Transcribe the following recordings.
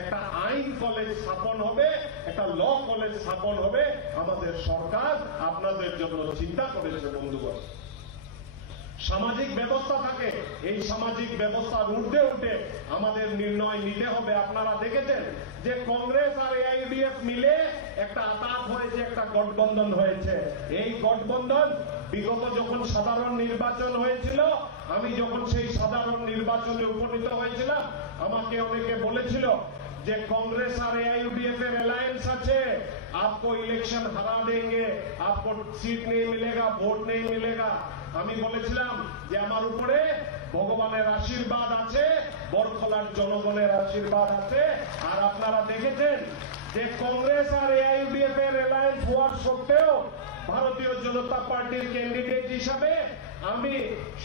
একটা আইন কলেজ স্থাপন হবে, একটা ল কলেজ স্থাপন হবে। আমাদের সরকার আপনাদের জন্য চিন্তা করেছে বন্ধুগণ। সামাজিক ব্যবস্থা থাকে, এই সামাজিক ব্যবস্থার ঊর্ধ্বে উঠে আমাদের নির্ণয় নিতে হবে। আপনারা দেখেছেন যে কংগ্রেস আর এআইইউডিএফ মিলে একটা আতাত হয়েছে, একটা গঠবন্ধন হয়েছে। এই গঠবন্ধন বিগত যখন সাধারণ নির্বাচন হয়েছিল, আমি যখন সেই সাধারণ নির্বাচনে উপনীত হয়েছিলাম, আমাকে অনেকে বলেছিল যে कांग्रेस और एआईयूडीएफ अलायंस আছে, आपको इलेक्शन हरा देंगे, आपको सीट नहीं मिलेगा, ভোট नहीं मिलेगा। আমি বলেছিলাম যে আমার উপরে ভগবানের আশীর্বাদ আছে, বরখলার জনগণের আশীর্বাদ আছে। আর আপনারা দেখেছেন যে কংগ্রেস আর এআইইউডিএফ এর অ্যালায়েন্স হওয়ার সত্ত্বেও ভারতীয় জনতা পার্টির ক্যান্ডিডেট হিসাবে আমি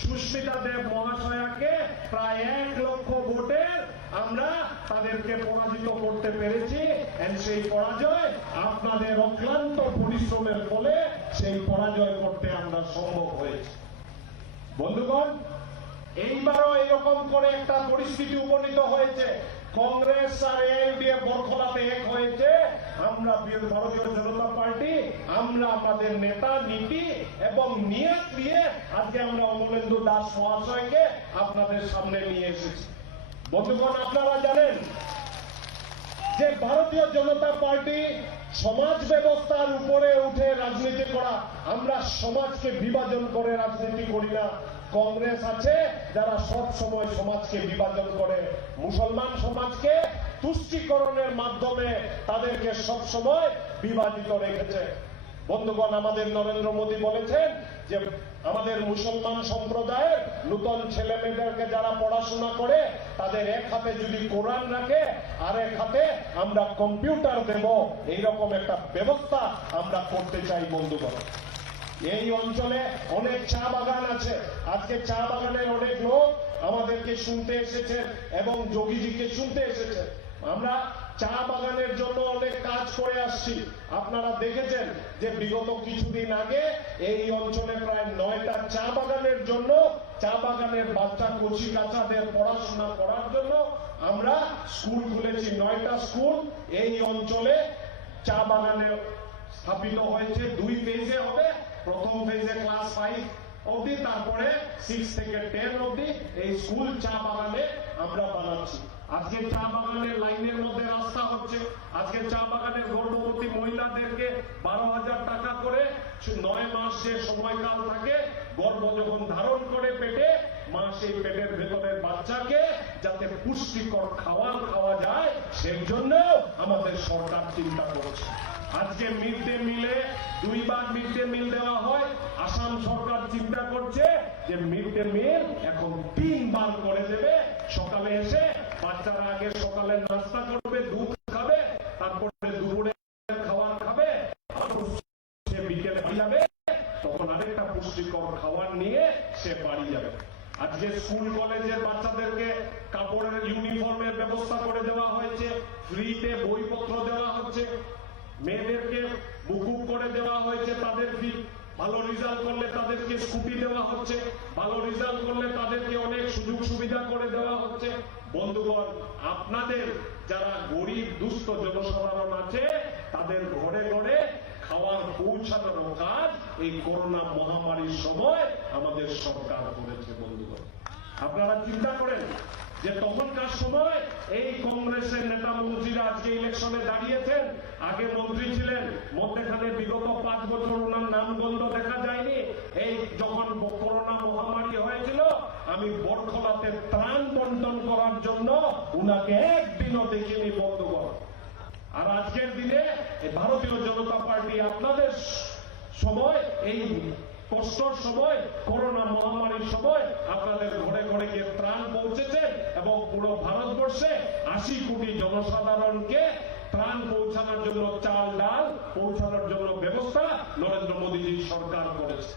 সুস্মিতা দেব মহাশয়াকে প্রায় 1 লক্ষ ভোটের আমরা তাদেরকে পরাজিত করতে পেরেছি। সেই পরাজয় আপনাদের অক্লান্ত পরিশ্রমের ফলে সেই পরাজয় করতে আমরা সম্ভব হয়েছে। বন্ধুগণ, এইবারও এরকম করে একটা পরিস্থিতি উপনীত হয়েছে। কংগ্রেস আর এআইইউডিএফ বরখলাতে এক হয়েছে। আমরা ভারতীয় জনতা পার্টি, আমরা আমাদের নেতা, নীতি এবং নিয়ত নিয়ে আজকে আমরা অমলেন্দু দাস মহাশয়কে আপনাদের সামনে নিয়ে এসেছি। বন্ধুগণ, আপনারা জানেন যে ভারতীয় জনতা পার্টি সমাজ ব্যবস্থার উপরে উঠে রাজনীতি করা। আমরা সমাজকে বিভাজন করে রাজনীতি করি না। কংগ্রেস আছে যারা সব সময় সমাজকে বিভাজন করে, মুসলমান সমাজকে তুষ্টিকরণের মাধ্যমে তাদেরকে সব সময় বিভাজিত রেখেছে। বন্ধুগণ, আমাদের নরেন্দ্র মোদী বলেছেন যে আমাদের মুসলমান সম্প্রদায়ের নতুন ছেলে মেয়েদেরকে যারা পড়াশোনা করে তাদের এক হাতে যদি কোরআন রাখে আর এক হাতে আমরা কম্পিউটার দেব, এইরকম একটা ব্যবস্থা আমরা করতে চাই। বন্ধুগণ, এই অঞ্চলে অনেক চা বাগান আছে। আজকে চা বাগানের অনেক লোক আমাদেরকে শুনতে এসেছেন এবং যোগীজিকে শুনতে এসেছেন। আমরা চা বাগানের জন্য অনেক কাজ করে আসছি। আপনারা দেখেছেন যে বিগত কিছুদিন আগে এই অঞ্চলে প্রায় 9টা চা বাগানের জন্য, চা বাগানের বাচ্চা কচি কাচাদের পড়াশোনা করার জন্য আমরা স্কুল খুলেছি। 9টা স্কুল এই অঞ্চলে চা বাগানে স্থাপিত হয়েছে। 2 ফেজে হবে। প্রথম ফেজে ক্লাস 5 অবধি, তারপরে 6 থেকে 10 অবধি এই স্কুল চা বাগানে আমরা বানাচ্ছি। আজকে চা বাগানের লাইনের মধ্যে রাস্তা হচ্ছে। আজকে চা বাগানের গর্ভবতী মহিলাদেরকে 12,000 টাকা করে 9 মাস যে সময়কাল থাকে, গর্ভ যখন ধারণ করে পেটে, মা সেই পেটের ভেতরের বাচ্চাকে যাতে পুষ্টিকর খাবার খাওয়া যায় সেই জন্য আমাদের সরকার চিন্তা করছে। আজকে মিড ডে মিলে 2 বার মিড ডে মিল দেওয়া হয়। আসাম সরকার চিন্তা করছে যে মিড ডে মিল এখন 3 বার করে দেবে। সকালে এসে বাচ্চারা আগে সকালে নাস্তা করবে, দুধ খাবে, তারপরে দুপুরে খাবার খাবে, সে বিকেলে বাড়ি যাবে, তখন আরেকটা পুষ্টিকর খাবার নিয়ে সে বাড়ি যাবে। আজকে স্কুল কলেজের বাচ্চাদেরকে কাপড়ের ইউনিফর্মের ব্যবস্থা করে দেওয়া হয়েছে, ফ্রিতে বইপত্র দেওয়া হচ্ছে, মেয়েদেরকে মুকুব করে দেওয়া হয়েছে, তাদের ফি ভালো রেজাল্ট করলে তাদেরকে স্কুটি দেওয়া হচ্ছে, ভালো রেজাল্ট করলে তাদেরকে অনেক সুযোগ সুবিধা করে দেওয়া হচ্ছে। বন্ধুগণ, আপনাদের যারা গরিব দুস্থ জনসাধারণ আছে তাদের ঘরে ঘরে খাবার পৌঁছানোর কাজ এই করোনা মহামারীর সময় আমাদের সরকার করেছে। বন্ধুগণ, আপনারা চিন্তা করেন যে তখনকার সময় এই কংগ্রেসের নেতা মন্ত্রীরা আজকে ইলেকশনে দাঁড়িয়েছেন, আগে মন্ত্রী ছিলেন, মধ্যেখানে বিগত 5 বছর ওনার নামগন্ধ দেখা যায়নি। এই যখন করোনা মহামারী হয়েছিল, আমি বরখলাতে ত্রাণ বন্টন করার জন্য উনাকে একদিনও দেখিনি। বন্ধুগণ, আর আজকের দিনে ভারতীয় জনতা পার্টি আপনাদের সময়, এই কষ্টর সময়, করোনা মহামারীর সময় আপনাদের ঘরে ঘরে গিয়ে ত্রাণ পৌঁছেছে এবং পুরো ভারতবর্ষে 80 কোটি জনসাধারণকে ত্রাণ পৌঁছানোর জন্য, চাল ডাল পৌঁছানোর জন্য ব্যবস্থা নরেন্দ্র মোদীজির সরকার করেছে।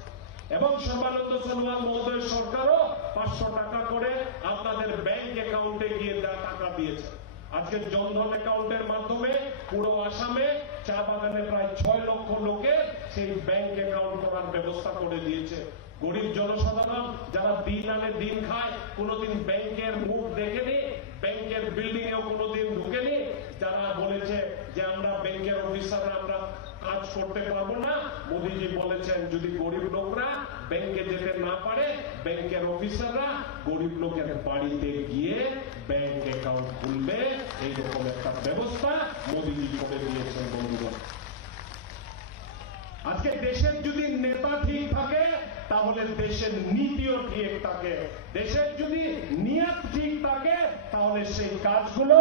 এবং সর্বানন্দ সোনোয়াল মহোদয়ের সরকারও 500 টাকা করে আপনাদের ব্যাংক অ্যাকাউন্টে গিয়ে টাকা দিয়েছে। আজকে জনধন অ্যাকাউন্টের মাধ্যমে পুরো আসামে চা বাগানে প্রায় 6 লক্ষ লোকের সেই ব্যাংক অ্যাকাউন্ট করার ব্যবস্থা করে দিয়েছে। গরিব জনসাধারণ যারা দিন আনে দিন খায়, কোনোদিন ব্যাংকের মুখ দেখেনি, ব্যাংকের বিল্ডিং এও কোনোদিন ঢুকেনি, করতে পারবো না। মোদিজি বলেছেন যদি গরিব লোকরা ব্যাংকে যেতে না পারে, ব্যাংকের অফিসাররা গরিব লোকের বাড়িতে গিয়ে ব্যাংক অ্যাকাউন্ট খুলবে, এইরকম একটা ব্যবস্থা মোদিজি করে দিয়েছেন। বন্ধুগণ, আজকে দেশের যদি নেতা ঠিক থাকে তাহলে দেশের নীতিও ঠিক থাকে, দেশের যদি নিয়ত ঠিক থাকে তাহলে সেই কাজগুলো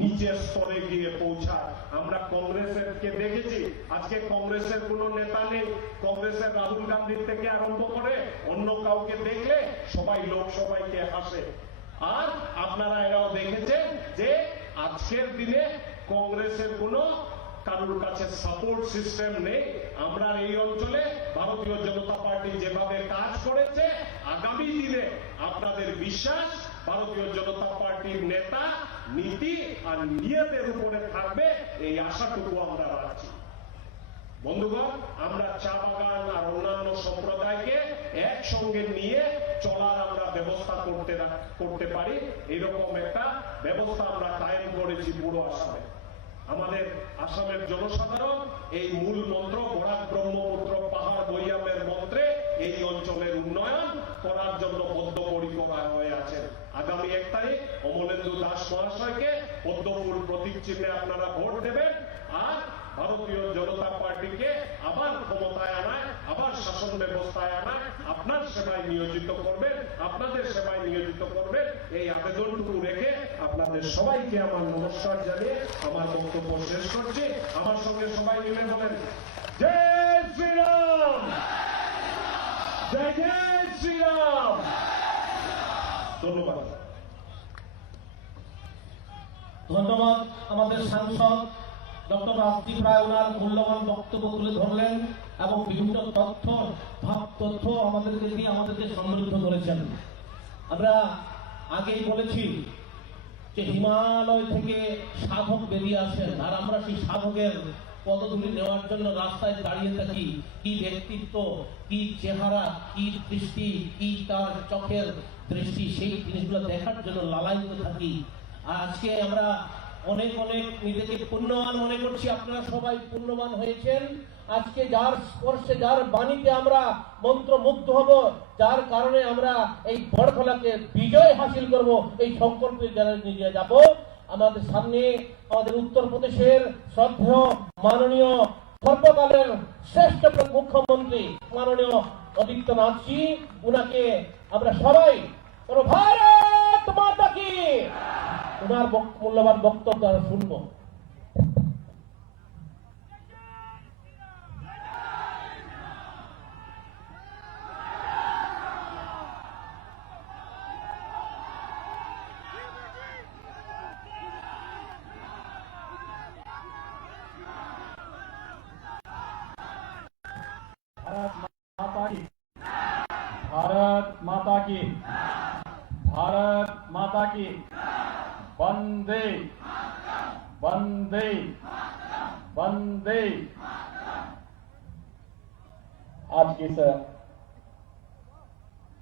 নিচের স্তরে গিয়ে পৌঁছায়। আমরা কংগ্রেসের কে দেখেছি, আজকে কংগ্রেসের কোন নেতা নেই। কংগ্রেসের রাহুল গান্ধীর থেকে আরম্ভ করে অন্য কাউকে দেখলে সবাই লোকসভাকে হাসে। আর আপনারা এরাও দেখেছেন যে আজকের দিনে কংগ্রেসের কোনো কারোর কাছে সাপোর্ট সিস্টেম নেই। আমরা এই অঞ্চলে ভারতীয় জনতা পার্টি যেভাবে কাজ করেছে, আগামী দিনে আপনাদের বিশ্বাস ভারতীয় জনতা পার্টির নেতা নীতি আর নিয়তের উপরে থাকবে, এই আশাটুকু আমরা রাখছি। বন্ধুগণ, আমরা চা বাগান আর অন্যান্য সম্প্রদায়কে একসঙ্গে নিয়ে চলার আমরা ব্যবস্থা করতে পারি, এরকম একটা ব্যবস্থা আমরা কায়েম করেছি পুরো আসামে। আমাদের আসামের জনসাধারণ এই মূল মন্ত্র বরাক ব্রহ্মপুত্র পাহাড় বৈয়ামের মন্ত্রে এই অঞ্চলের উন্নয়ন করার জন্য বদ্ধপরিকর হয়ে আছেন। আগামী 1 তারিখ অমলেন্দু দাস মহাশয়কে পদ্মফুল প্রতীক চিহ্নে আপনারা ভোট দেবেন আর ভারতীয় জনতা পার্টিকে আবার ক্ষমতায় আনায়, আবার শাসন ব্যবস্থায় আনায় আপনার সেবায় নিয়োজিত করবেন, আপনাদের সেবায় নিয়োজিত করবেন। এই আবেদনটুকু রেখে আপনাদের সবাইকে আমার নমস্কার জানিয়ে আমার বক্তব্য শেষ করছি। আমার সঙ্গে সবাই মিলে বলেন জয় শ্রীরাম, জয় জয় শ্রীরাম। ধন্যবাদ। ধন্যবাদ। আমাদের সাংসদ ডক্টর রাজদীপ রায় ওনার মূল্যবান বক্তব্য তুলে ধরলেন এবং বিভিন্ন তথ্য আমাদেরকে দিয়ে আমাদেরকে সমৃদ্ধ করেছেন। আমরা আগেই বলেছি যে হিমালয় থেকে সাধক বেরিয়ে আসেন, আর আমরা সেই সাধকের পদধূলি নেওয়ার জন্য রাস্তায় দাঁড়িয়ে থাকি। কি ব্যক্তিত্ব, কি চেহারা, কি দৃষ্টি, কি তার চোখের দৃষ্টি, সেই জিনিসগুলো দেখার জন্য লালায়িত থাকি। আর আজকে আমরা অনেক নিজেকে পুণ্যবান মনে করছি। আপনারা সবাই পুণ্যবান হয়েছেন। আজকে যার স্পর্শে, যার বাণীতে আমরা মন্ত্রমুগ্ধ হব, যার কারণে আমরা এই বড়খলাকে বিজয় হাসিল করব, এই সংকল্পে যারা নিয়ে যাব। আমাদের সামনে আমাদের উত্তরপ্রদেশের শ্রদ্ধেয় মাননীয় সর্বকালের শ্রেষ্ঠ মুখ্যমন্ত্রী মাননীয় আদিত্যনাথজি, উনাকে আমরা সবাই ভারত মাতা কি ওনার মূল্যবান বক্তব্য আমরা শুনবো। भारत माता की, भारत माता की, वंदे वंदे वंदे। आज की इस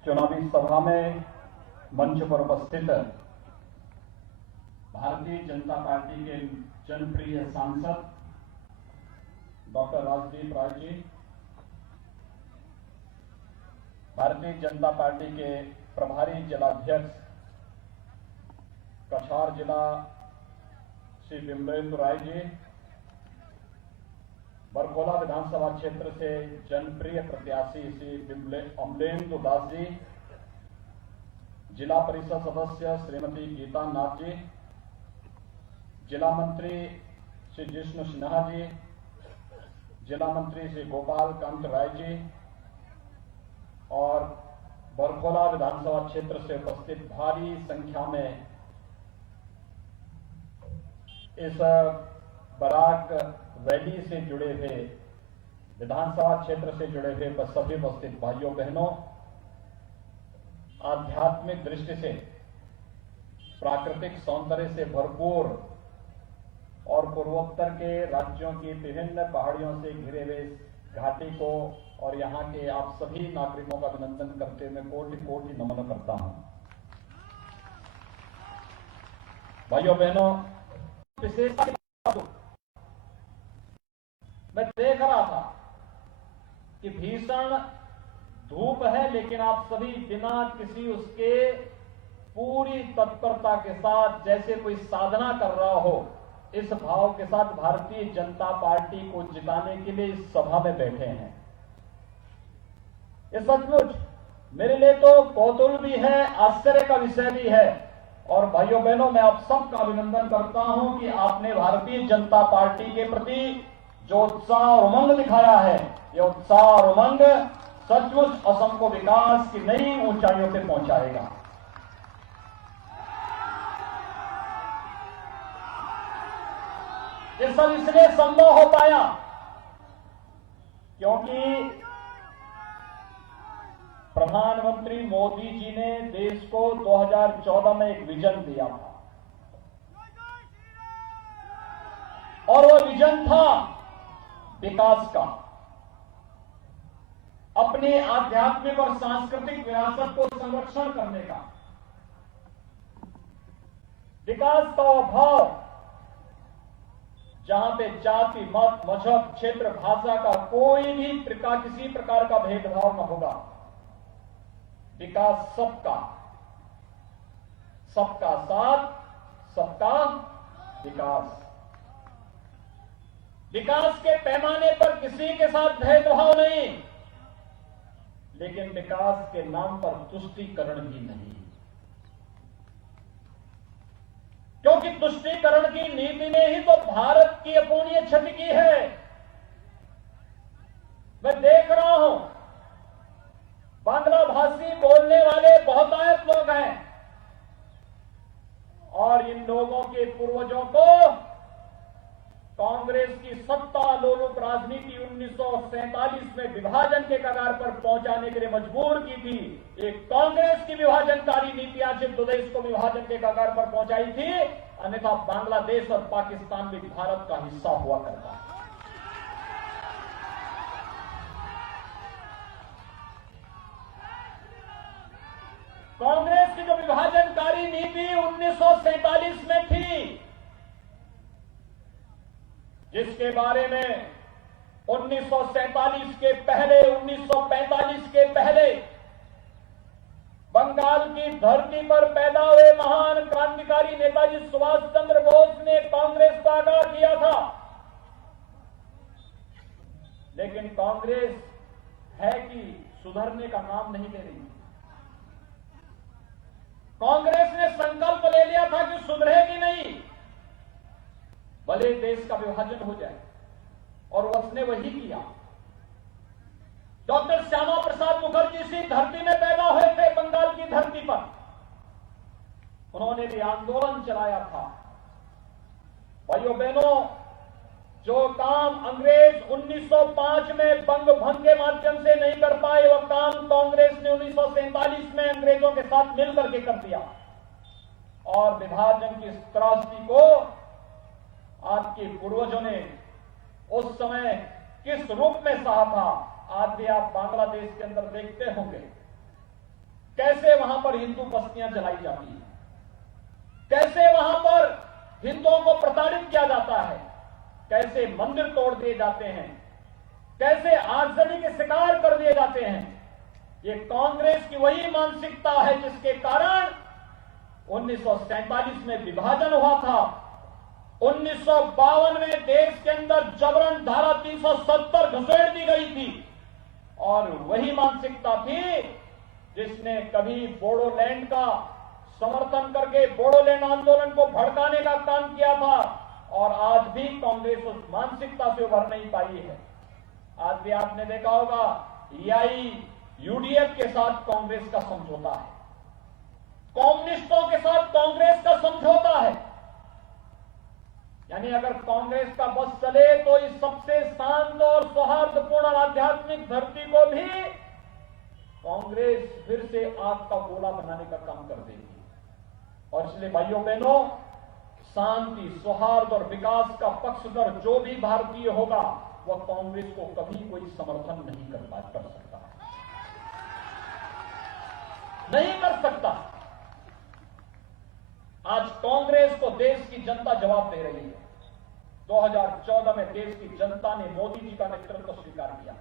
चुनावी सभा में मंच पर उपस्थित भारतीय जनता पार्टी के जनप्रिय सांसद डॉक्टर राजदीप राय जी, भारतीय जनता पार्टी के प्रभारी जिलाध्यक्ष कछार जिला श्री बिमलेंद्र राय जी, बरकोला विधानसभा क्षेत्र से जनप्रिय प्रत्याशी श्री अमलेंदु दास जी, जिला परिषद सदस्य श्रीमती गीता नाथ जी, जिला मंत्री श्री जिष्णु सिन्हा जी, जिला मंत्री श्री गोपाल कांत राय जी और बरकोला विधानसभा क्षेत्र से उपस्थित भारी संख्या में इस बराक वैली से जुड़े हुए, विधानसभा क्षेत्र से जुड़े हुए सभी उपस्थित भाइयों बहनों, आध्यात्मिक दृष्टि से प्राकृतिक सौंदर्य से भरपूर और पूर्वोत्तर के राज्यों की विभिन्न पहाड़ियों से घिरे हुए घाटी को और यहाँ के आप सभी नागरिकों का अभिनंदन करते हुए कोटि कोटि नमन करता हूं। भाइयों बहनों, विशेष मैं देख रहा था कि भीषण धूप है, लेकिन आप सभी बिना किसी उसके पूरी तत्परता के साथ जैसे कोई साधना कर रहा हो, इस भाव के साथ भारतीय जनता पार्टी को जिताने के लिए इस सभा में बैठे हैं। ये सचमुच मेरे लिए तो कौतूहल भी है, आश्चर्य का विषय भी है। और भाइयों बहनों, मैं आप सबका अभिनंदन करता हूं कि आपने भारतीय जनता पार्टी के प्रति जो उत्साह और उमंग दिखाया है, ये उत्साह और उमंग सचमुच असम को विकास की नई ऊंचाइयों पे पहुंचाएगा। ये सब इसलिए संभव हो पाया क्योंकि प्रधानमंत्री मोदी जी ने देश को 2014 में एक विजन दिया था, और वो विजन था विकास का। अपनी आध्यात्मिक और सांस्कृतिक विरासत को संरक्षण करने का, विकास का अभाव जहां पे जाति, मत, मजहब, क्षेत्र, भाषा का कोई भी किसी प्रकार का भेदभाव न होगा। विकास सबका, सबका साथ, सबका विकास। विकास के पैमाने पर किसी के साथ भेदभाव नहीं, लेकिन विकास के नाम पर तुष्टीकरण भी नहीं, क्योंकि तुष्टीकरण की नीति ने ही तो भारत की अपूर्णीय क्षति की है। मैं देख रहा हूं बांग्ला भाषी बोलने वाले बहुतायत लोग हैं, और इन लोगों के पूर्वजों को कांग्रेस की सत्ता लोलुप राजनीति 1947 में विभाजन के कगार पर पहुंचाने के लिए मजबूर की थी। एक कांग्रेस की विभाजनकारी नीति आज देश को विभाजन के कगार पर पहुंचाई थी, अन्यथा बांग्लादेश और पाकिस्तान भी भारत का हिस्सा हुआ करता है। कांग्रेस की जो विभाजनकारी नीति 1947 में थी, जिसके बारे में 1947 के पहले, 1945 के पहले बंगाल की धरती पर पैदा हुए महान क्रांतिकारी नेताजी सुभाष चंद्र बोस ने कांग्रेस को आगाह किया था। लेकिन कांग्रेस है कि सुधरने का नाम नहीं ले रही। कांग्रेस ने संकल्प ले लिया था कि सुधरेगी नहीं, भले देश का विभाजन हो जाए, और उसने वही किया। डॉक्टर श्यामा प्रसाद मुखर्जी इसी धरती में पैदा हुए थे, बंगाल की धरती पर। उन्होंने भी आंदोलन चलाया था। भाइयों बहनों, जो काम अंग्रेज 1905 में बंग भंग के माध्यम से नहीं कर पाए, वह काम कांग्रेस ने 1947 में अंग्रेजों के साथ मिलकर के कर दिया, और विभाजन की त्रासदी को आपके पूर्वजों ने उस समय किस रूप में सहा था, आज भी आप बांग्लादेश के अंदर देखते होंगे कैसे वहां पर हिंदू बस्तियां जलाई जाती हैं, कैसे वहां पर हिंदुओं को प्रताड़ित किया जाता है, कैसे मंदिर तोड़ दिए जाते हैं, कैसे आगजनी के शिकार कर दिए जाते हैं। ये कांग्रेस की वही मानसिकता है जिसके कारण 1947 में विभाजन हुआ था। 1952 में देश के अंदर जबरन धारा 370 घुसेड़ दी गई थी, और वही मानसिकता थी जिसने कभी बोडोलैंड का समर्थन करके बोडोलैंड आंदोलन को भड़काने का काम किया था, और आज भी कांग्रेस उस मानसिकता से उभर नहीं पाई है। आज भी आपने देखा होगा यूडीएफ के साथ कांग्रेस का समझौता है, कम्युनिस्टों के साथ कांग्रेस का समझौता है। यानी अगर कांग्रेस का बस चले तो इस सबसे शांत और सौहार्दपूर्ण और आध्यात्मिक धरती को भी कांग्रेस फिर से आग का गोला बनाने का काम कर देगी। और इसलिए भाइयों बहनों, शांति, सौहार्द और विकास का पक्षधर जो भी भारतीय होगा, वह कांग्रेस को कभी कोई समर्थन नहीं कर सकता, नहीं कर सकता। आज कांग्रेस को देश की जनता जवाब दे रही है। 2014 में देश की जनता ने मोदी जी का नेतृत्व स्वीकार किया।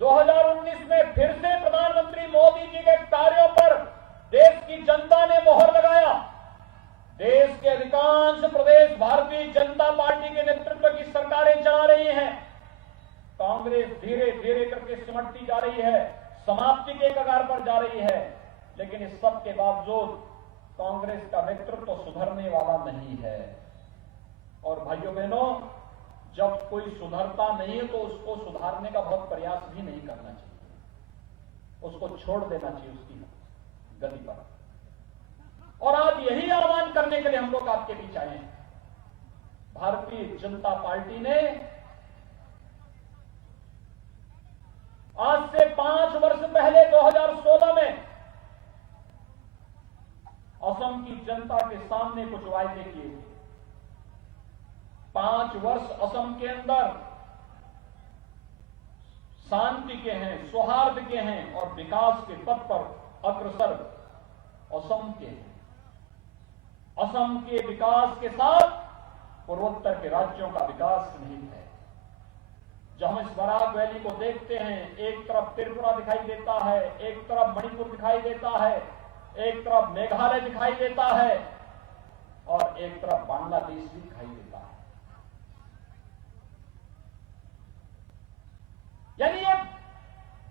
2019 में फिर से प्रधानमंत्री मोदी जी के कार्यों पर देश की जनता ने मोहर लगाया। देश के अधिकांश प्रदेश भारतीय जनता पार्टी के नेतृत्व की सरकारें चला रही हैं। कांग्रेस धीरे धीरे करके सिमटती जा रही है, समाप्ति के कगार पर जा रही है। लेकिन इस सब के बावजूद कांग्रेस का नेतृत्व सुधरने वाला नहीं है। और भाइयों बहनों, जब कोई सुधरता नहीं है तो उसको सुधारने का बहुत प्रयास भी नहीं करना चाहिए, उसको छोड़ देना चाहिए उसकी गति पर। और आज यही आह्वान करने के लिए हम लोग आपके बीच आए हैं। भारतीय जनता पार्टी ने आज से 5 वर्ष पहले 2016 में असम की जनता के सामने कुछ वायदे किए थे। 5 वर्ष असम के अंदर शांति के हैं, सौहार्द के हैं और विकास के पथ पर अग्रसर असम के हैं। असम के विकास के साथ पूर्वोत्तर के राज्यों का विकास नहीं है। जब हम इस बराक वैली को देखते हैं, एक तरफ त्रिपुरा दिखाई देता है, एक तरफ मणिपुर दिखाई देता है, एक तरफ मेघालय दिखाई देता है और एक तरफ बांग्लादेश भी दिखाई देता है। यानी ये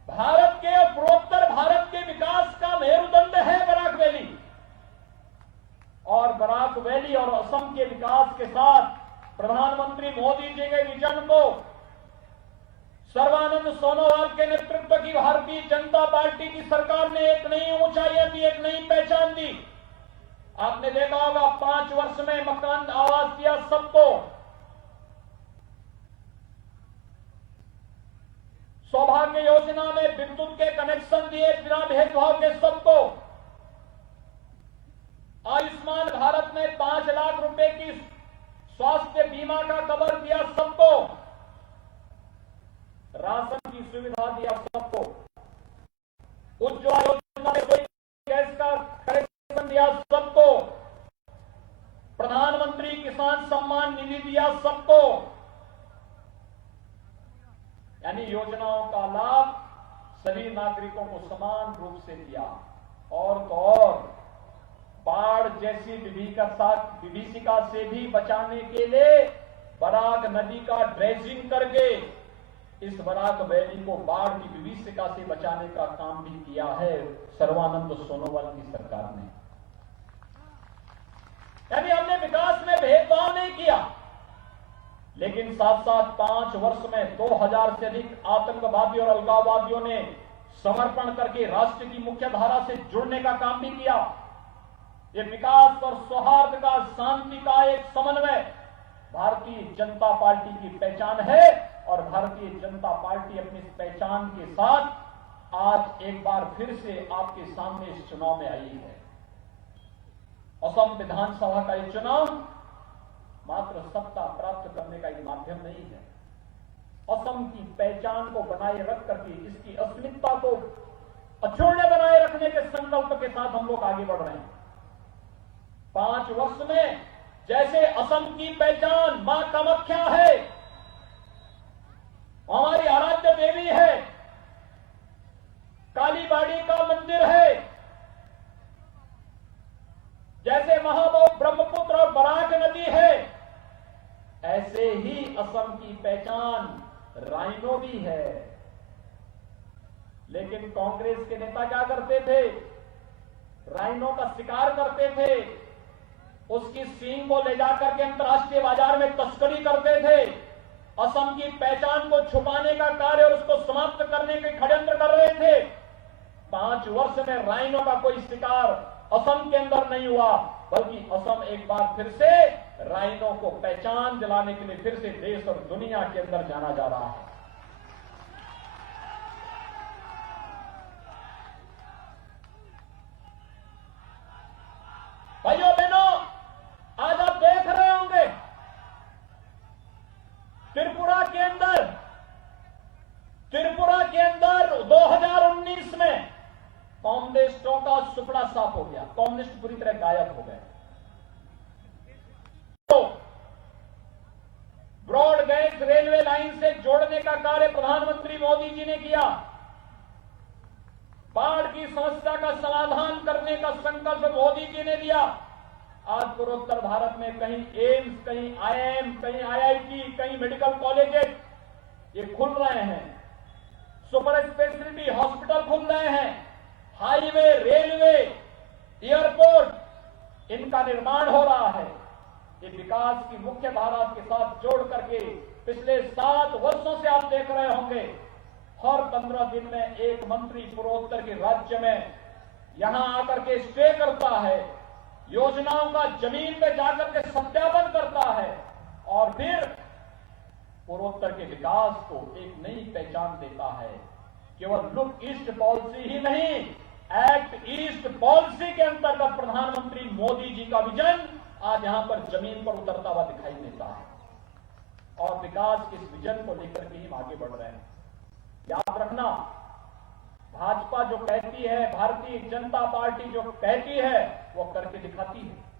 भारत के और पूर्वोत्तर भारत के विकास का मेरुदंड है बराक वैली। और बराक वैली और असम के विकास के साथ प्रधानमंत्री मोदी जी के विजन को सर्बानंद सोनोवाल के नेतृत्व की भारतीय जनता पार्टी की सरकार ने एक नई ऊंचाई दी, एक नई पहचान दी। आपने देखा होगा 5 वर्ष में मकान आवास दिया सबको, सौभाग्य योजना में विद्युत के कनेक्शन दिए बिना भेदभाव के सबको। आयुष्मान भारत में 5 लाख रुपए की स्वास्थ्य बीमा का कवर दिया सबको, राशन की सुविधा दिया सबको, उज्ज्वला योजना में कोई गैस का कनेक्शन दिया सबको, प्रधानमंत्री किसान सम्मान निधि दिया सबको। यानी योजनाओं का लाभ सभी नागरिकों को समान रूप से दिया। और तो और बाढ़ जैसी विभीषिका से भी बचाने के लिए बराक नदी का ड्रेजिंग करके इस बराक वैली को बाढ़ की विभीषिका से बचाने का काम भी किया है सर्बानंद सोनोवाल की सरकार ने। यानी हमने विकास में भेदभाव नहीं किया, लेकिन साथ साथ 5 वर्ष में 2000 से अधिक आतंकवादी और अलगाववादियों ने समर्पण करके राष्ट्र की मुख्य धारा से जुड़ने का काम भी किया। ये विकास और सौहार्द का, शांति का एक समन्वय भारतीय जनता पार्टी की पहचान है। और भारतीय जनता पार्टी अपनी इस पहचान के साथ आज एक बार फिर से आपके सामने इस चुनाव में आई है। असम विधानसभा का ये चुनाव मात्र सत्ता प्राप्त करने का एक माध्यम नहीं है। असम की पहचान को बनाए रख करके, इसकी अस्मिता को अछूते बनाए रखने के संकल्प के साथ हम लोग आगे बढ़ रहे हैं। 5 वर्ष में जैसे असम की पहचान मां कामाख्या है, हमारी आराध्य देवी है, कालीबाड़ी का मंदिर है, जैसे महाबोध ब्रह्मपुत्र और बराक नदी है, ऐसे ही असम की पहचान राइनो भी है। लेकिन कांग्रेस के नेता क्या करते थे? राइनो का शिकार करते थे, उसकी सींग को ले जाकर के अंतर्राष्ट्रीय बाजार में तस्करी करते थे, असम की पहचान को छुपाने का कार्य और उसको समाप्त करने के षड्यंत्र कर रहे थे। 5 वर्ष में राइनो का कोई शिकार असम के अंदर नहीं हुआ, बल्कि असम एक बार फिर से राइनो को पहचान दिलाने के लिए फिर से देश और दुनिया के अंदर जाना जा रहा है। भाइयों बहनों, आज आप देख रहे होंगे त्रिपुरा के अंदर 2019 में कम्युनिस्टों का सुपड़ा साफ हो गया, कम्युनिस्ट पूरी तरह गायब हो गए। तो लाइन से जोड़ने का कार्य प्रधानमंत्री मोदी जी ने किया। बाढ़ की समस्या का समाधान करने का संकल्प मोदी जी ने लिया। आज पूर्वोत्तर भारत में कहीं एम्स, कहीं आईआईएम, कहीं आईआईटी, कहीं मेडिकल कॉलेजेस ये खुल रहे हैं। सुपर स्पेशलिटी हॉस्पिटल खुल रहे हैं। हाईवे, रेलवे, एयरपोर्ट इनका निर्माण हो रहा है। ये विकास की मुख्य धारा के साथ जोड़ करके पिछले 7 वर्षों से आप देख रहे होंगे, हर 15 दिन में एक मंत्री पूर्वोत्तर के राज्य में यहां आकर के स्टे करता है, योजनाओं का जमीन पे जाकर के सत्यापन करता है और फिर पूर्वोत्तर के विकास को एक नई पहचान देता है। केवल लुक ईस्ट पॉलिसी ही नहीं, एक्ट ईस्ट पॉलिसी के अंतर्गत प्रधानमंत्री मोदी जी का विजन आज यहां पर जमीन पर उतरता हुआ दिखाई देता है और विकास के इस विजन को लेकर के हम आगे बढ़ रहे हैं। याद रखना, भाजपा जो कहती है, भारतीय जनता पार्टी जो कहती है, वो करके दिखाती है।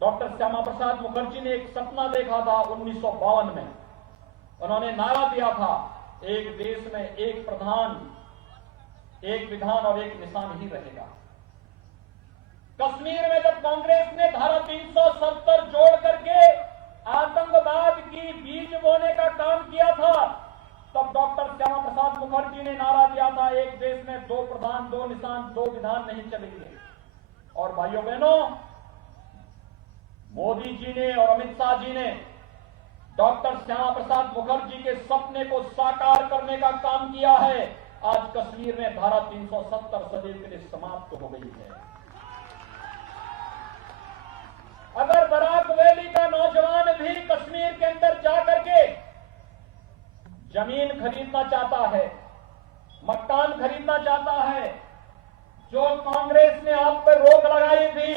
डॉक्टर श्यामा प्रसाद मुखर्जी ने एक सपना देखा था 1952 में। उन्होंने नारा दिया था, एक देश में एक प्रधान, एक विधान और एक निशान ही रहेगा। कश्मीर में जब कांग्रेस ने धारा 370 जोड़ करके आतंकवाद की बीज बोने का काम किया था, तब डॉक्टर श्यामा प्रसाद मुखर्जी ने नारा दिया था, एक देश में 2 प्रधान, 2 निशान, 2 विधान नहीं चलेंगे। और भाइयों बहनों, मोदी जी ने और अमित शाह जी ने डॉक्टर श्यामा प्रसाद मुखर्जी के सपने को साकार करने का काम किया है। आज कश्मीर में धारा 370 सदैव के लिए समाप्त हो गई है। अगर बराक वैली का नौजवान भी कश्मीर के अंदर जाकर के जमीन खरीदना चाहता है, मकान खरीदना चाहता है, जो कांग्रेस ने आप पर रोक लगाई थी,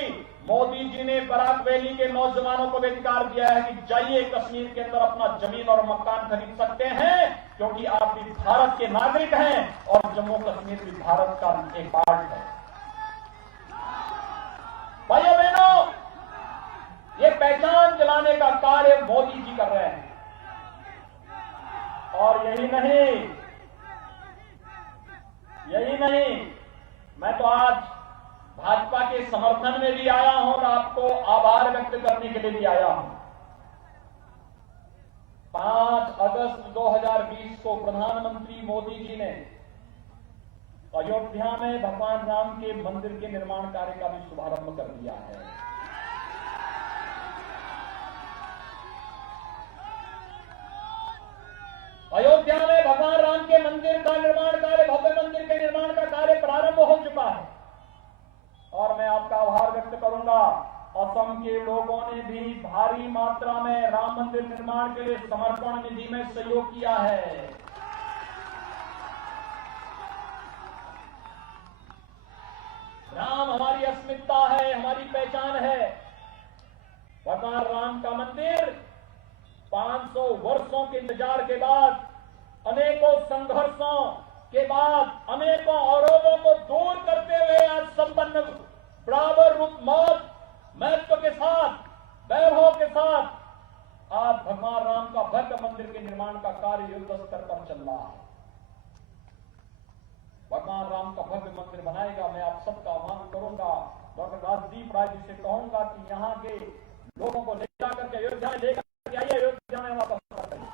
मोदी जी ने बराक वैली के नौजवानों को भी अधिकार दिया है कि जाइए कश्मीर के अंदर अपना जमीन और मकान खरीद सकते हैं, क्योंकि आप भी भारत के नागरिक हैं और जम्मू कश्मीर भी भारत का एक पार्ट है। भाइयों बहनों, ये पहचान दिलाने का कार्य मोदी जी कर रहे हैं। और यही नहीं, मैं तो आज भाजपा के समर्थन में भी आया हूं और आपको आभार व्यक्त करने के लिए भी आया हूं। 5 अगस्त 2020 को प्रधानमंत्री मोदी जी ने अयोध्या में भगवान राम के मंदिर के निर्माण कार्य का भी शुभारंभ कर दिया है। अयोध्या में भगवान राम के मंदिर का निर्माण कार्य, भव्य मंदिर के निर्माण का कार्य प्रारंभ हो चुका है। और मैं आपका आभार व्यक्त करूंगा, असम के लोगों ने भी भारी मात्रा में राम मंदिर निर्माण के लिए समर्पण निधि में सहयोग किया है। राम हमारी अस्मिता है, हमारी पहचान है। भगवान राम का मंदिर 500 वर्षों के इंतजार के बाद, अनेकों संघर्षों के बाद, अनेकों अवरोधों को दूर करते हुए आज संपन्न बराबर रूप महत्व के साथ, वैभव के साथ आज भगवान राम का भव्य मंदिर के निर्माण का कार्य युद्ध स्तर पर चल रहा है। भगवान राम का भव्य मंदिर बनाएगा, मैं आप सबका आह्वान करूंगा। डॉक्टर राजदीप राय जी से कहूंगा कि यहां के लोगों को ले जाकर के अयोध्या में लेकर आइए, अयोध्या में वापस करिए।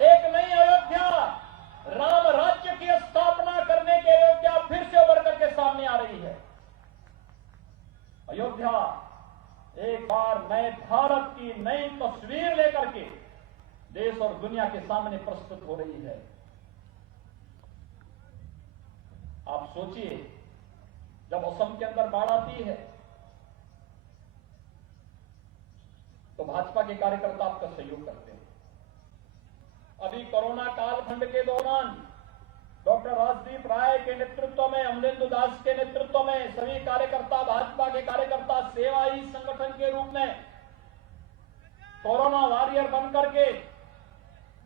एक नई अयोध्या, राम राज्य की स्थापना करने की अयोध्या फिर से उभर करके सामने आ रही है। अयोध्या एक बार नए भारत की नई तस्वीर लेकर के देश और दुनिया के सामने प्रस्तुत हो रही है। आप सोचिए, जब असम के अंदर बाढ़ आती है तो भाजपा के कार्यकर्ता आपका सहयोग करते हैं। अभी कोरोना कालखंड के दौरान डॉक्टर राजदीप राय के नेतृत्व में, अमरेंद्र दास के नेतृत्व में सभी कार्यकर्ता, भाजपा के कार्यकर्ता सेवा ही संगठन के रूप में कोरोना वॉरियर बनकर के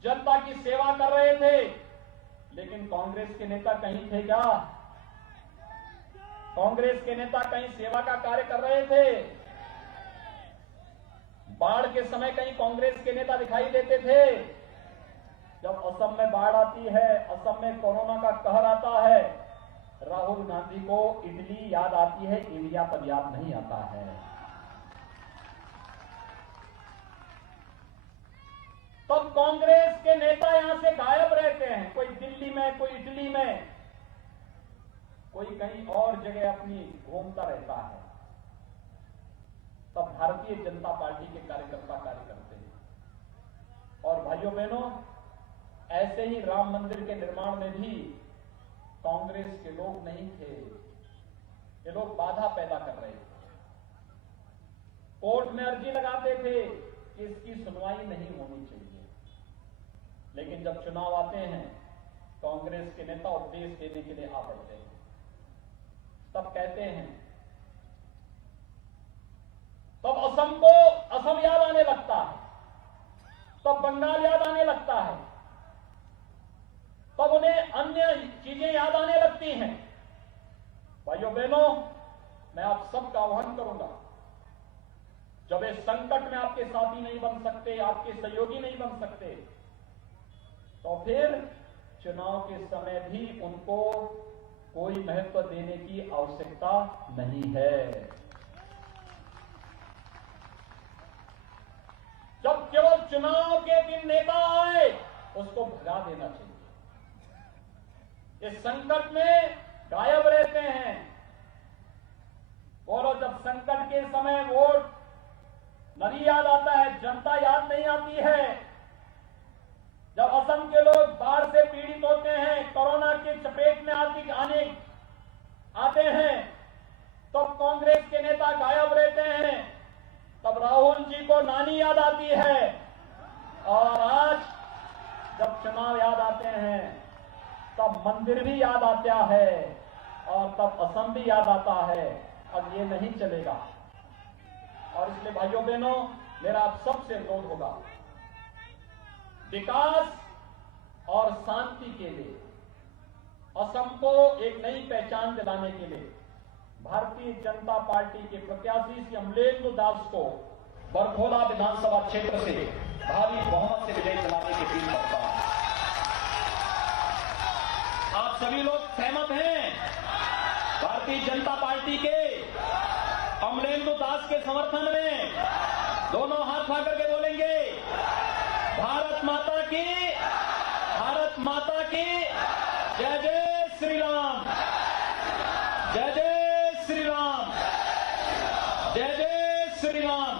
जनता की सेवा कर रहे थे। लेकिन कांग्रेस के नेता कहीं थे क्या? कांग्रेस के नेता कहीं सेवा का कार्य कर रहे थे। बाढ़ के समय कहीं कांग्रेस के नेता दिखाई देते थे। जब असम में बाढ़ आती है, असम में कोरोना का कहर आता है, राहुल गांधी को इटली याद आती है, इंडिया पर याद नहीं आता है। तब कांग्रेस के नेता यहां से गायब रहते हैं, कोई दिल्ली में, कोई इटली में, कोई कहीं और जगह अपनी घूमता रहता है। तब भारतीय जनता पार्टी के कार्यकर्ता कार्य करते हैं। और भाइयों बहनों, ऐसे ही राम मंदिर के निर्माण में भी कांग्रेस के लोग नहीं थे, ये लोग बाधा पैदा कर रहे थे। कोर्ट में अर्जी लगाते थे कि इसकी सुनवाई नहीं होनी चाहिए, लेकिन जब चुनाव आते हैं कांग्रेस के नेता उपदेश देने के लिए आ पड़ते हैं। तब कहते हैं, तब असम याद आने लगता है, तब बंगाल याद आने लगता है, तब उन्हें अन्य चीजें याद आने लगती हैं। भाइयों बहनों, मैं आप सबका आह्वान करूंगा, जब इस संकट में आपके साथी नहीं बन सकते, आपके सहयोगी नहीं बन सकते, तो फिर चुनाव के समय भी उनको कोई महत्व देने की आवश्यकता नहीं है। जब केवल चुनाव के दिन नेता आए, उसको भगा देना चाहिए। इस संकट में गायब रहते हैं। बोलो, जब संकट के समय वोट नहीं याद आता है, जनता याद नहीं आती है। जब असम के लोग बाढ़ से पीड़ित होते हैं, कोरोना की चपेट में आते हैं, तब कांग्रेस के नेता गायब रहते हैं। तब राहुल जी को नानी याद आती है। और आज जब चुनाव याद आते हैं, तब मंदिर भी याद आता है और तब असम भी याद आता है। अब ये नहीं चलेगा। और इसलिए भाइयों बहनों, मेरा आप सबसे अनुरोध होगा, विकास और शांति के लिए, असम को एक नई पहचान दिलाने के लिए भारतीय जनता पार्टी के प्रत्याशी श्री अमलेंदु दास को बरघोला विधानसभा क्षेत्र से भारी बहुमत से विजयी दिलाने की अपील करता हूं। आप सभी लोग सहमत हैं भारतीय जनता पार्टी के अमलेंदु दास के समर्थन में? दोनों हाथ उठा करके बोलेंगे, भारत माता की, भारत माता की जय जय श्री राम, जय जय श्री राम, जय जय श्री राम।